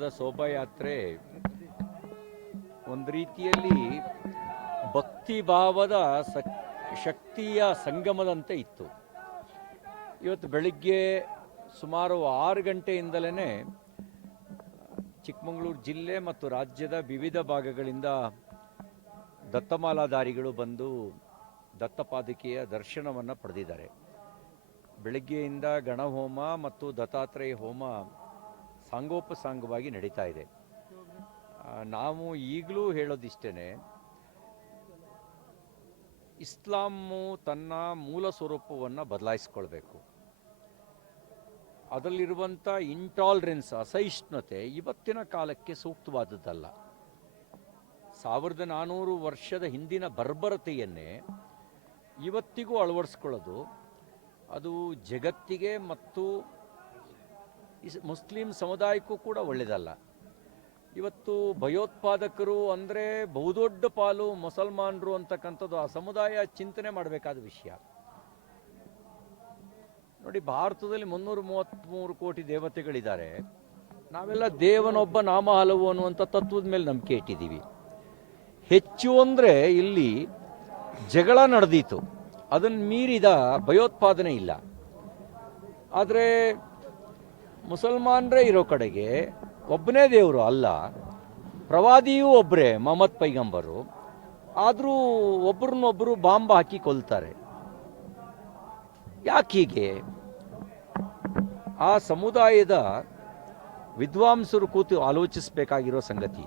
ನಡೆದ ಶೋಭಾಯಾತ್ರೆ ಒಂದು ರೀತಿಯಲ್ಲಿ ಭಕ್ತಿಭಾವದ ಶಕ್ತಿಯ ಸಂಗಮದಂತೆ ಇತ್ತು. ಇವತ್ತು ಬೆಳಿಗ್ಗೆ ಸುಮಾರು 6 ಗಂಟೆಯಿಂದಲೇ ಚಿಕ್ಕಮಗಳೂರು ಜಿಲ್ಲೆ ಮತ್ತು ರಾಜ್ಯದ ವಿವಿಧ ಭಾಗಗಳಿಂದ ದತ್ತಮಾಲಾಧಾರಿಗಳು ಬಂದು ದತ್ತಪಾದುಕೆಯ ದರ್ಶನವನ್ನು ಪಡೆದಿದ್ದಾರೆ. ಬೆಳಗ್ಗೆಯಿಂದ ಗಣಹೋಮ ಮತ್ತು ದತ್ತಾತ್ರೇಯ ಹೋಮ ಸಾಂಗೋಪಸಾಂಗವಾಗಿ ನಡೀತಾ ಇದೆ. ನಾವು ಈಗಲೂ ಹೇಳೋದಿಷ್ಟೇ, ಇಸ್ಲಾಮು ತನ್ನ ಮೂಲ ಸ್ವರೂಪವನ್ನು ಬದಲಾಯಿಸ್ಕೊಳ್ಬೇಕು. ಅದರಲ್ಲಿರುವಂಥ ಇಂಟಾಲರೆನ್ಸ್, ಅಸಹಿಷ್ಣುತೆ ಇವತ್ತಿನ ಕಾಲಕ್ಕೆ ಸೂಕ್ತವಾದದ್ದಲ್ಲ. 1400 ವರ್ಷದ ಹಿಂದಿನ ಬರ್ಬರತೆಯನ್ನೇ ಇವತ್ತಿಗೂ ಅಳವಡಿಸ್ಕೊಳ್ಳೋದು ಅದು ಜಗತ್ತಿಗೆ ಮತ್ತು ಮುಸ್ಲಿಂ ಸಮುದಾಯಕ್ಕೂ ಕೂಡ ಒಳ್ಳೆಯದಲ್ಲ. ಇವತ್ತು ಭಯೋತ್ಪಾದಕರು ಅಂದರೆ ಬಹುದೊಡ್ಡ ಪಾಲು ಮುಸಲ್ಮಾನರು ಅಂತಕ್ಕಂಥದ್ದು ಆ ಸಮುದಾಯ ಚಿಂತನೆ ಮಾಡಬೇಕಾದ ವಿಷಯ. ನೋಡಿ, ಭಾರತದಲ್ಲಿ 333 ಕೋಟಿ ದೇವತೆಗಳಿದ್ದಾರೆ. ನಾವೆಲ್ಲ ದೇವನೊಬ್ಬ ನಾಮ ಹಲವು ಅನ್ನುವಂಥ ತತ್ವದ ಮೇಲೆ ನಂಬಿಕೆ ಇಟ್ಟಿದ್ದೀವಿ. ಹೆಚ್ಚು ಅಂದರೆ ಇಲ್ಲಿ ಜಗಳ ನಡೆದೀತು, ಅದನ್ನು ಮೀರಿದ ಭಯೋತ್ಪಾದನೆ ಇಲ್ಲ. ಆದರೆ ಮುಸಲ್ಮಾನರೇ ಇರೋ ಕಡೆಗೆ ಒಬ್ಬನೇ ದೇವರು ಅಲ್ಲ, ಪ್ರವಾದಿಯೂ ಒಬ್ಬರೇ, ಮೊಹಮ್ಮದ್ ಪೈಗಂಬರು. ಆದರೂ ಒಬ್ಬರನ್ನೊಬ್ಬರು ಬಾಂಬ್ ಹಾಕಿ ಕೊಲ್ತಾರೆ. ಯಾಕೆ ಹೀಗೆ? ಆ ಸಮುದಾಯದ ವಿದ್ವಾಂಸರು ಕೂತು ಆಲೋಚಿಸಬೇಕಾಗಿರೋ ಸಂಗತಿ.